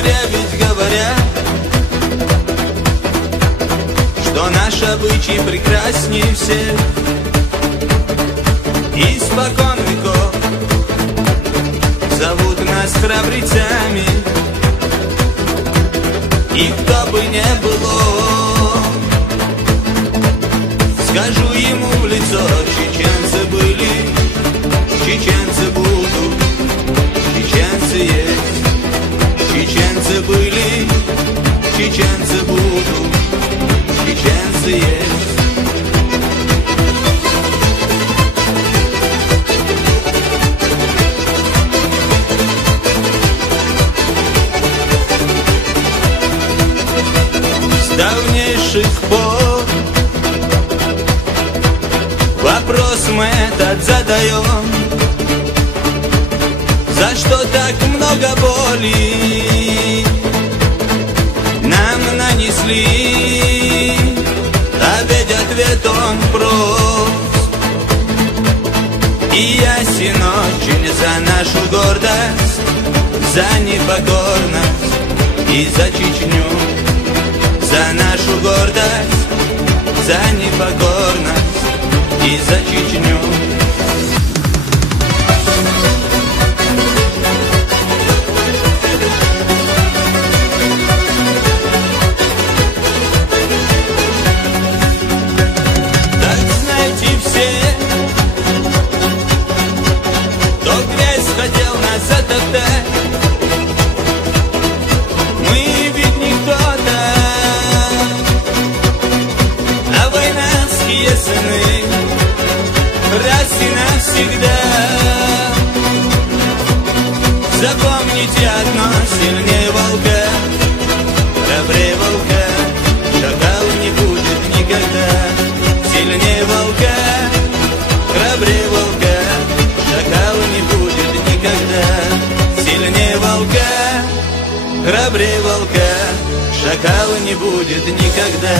зря ведь говорят, что наш обычай прекрасней всех. Испокон веков зовут нас храбрецами, и кто бы не было, скажу ему в лицо: чеченцы были, чеченцы будут, чеченцы есть. Чеченцы были, чеченцы будут, чеченцы есть. С давнейших пор вопрос мы этот задаем: за что так много боли нам нанесли? А ведь ответ он прост и ясен очень: за нашу гордость, за непокорность и за Чечню. За нашу гордость, за непокорность и за Чечню. Так знаете все, кто грязь хотел нас затоптать, мы ведь не кто-то, а войнанские сыны, раз и навсегда. Запомните одно: сильнее волка, храбрее волка, шакал не будет никогда. Сильнее волка, храбрее волка, шакал не будет никогда. Сильнее волка, храбрее волка, шакал не будет никогда.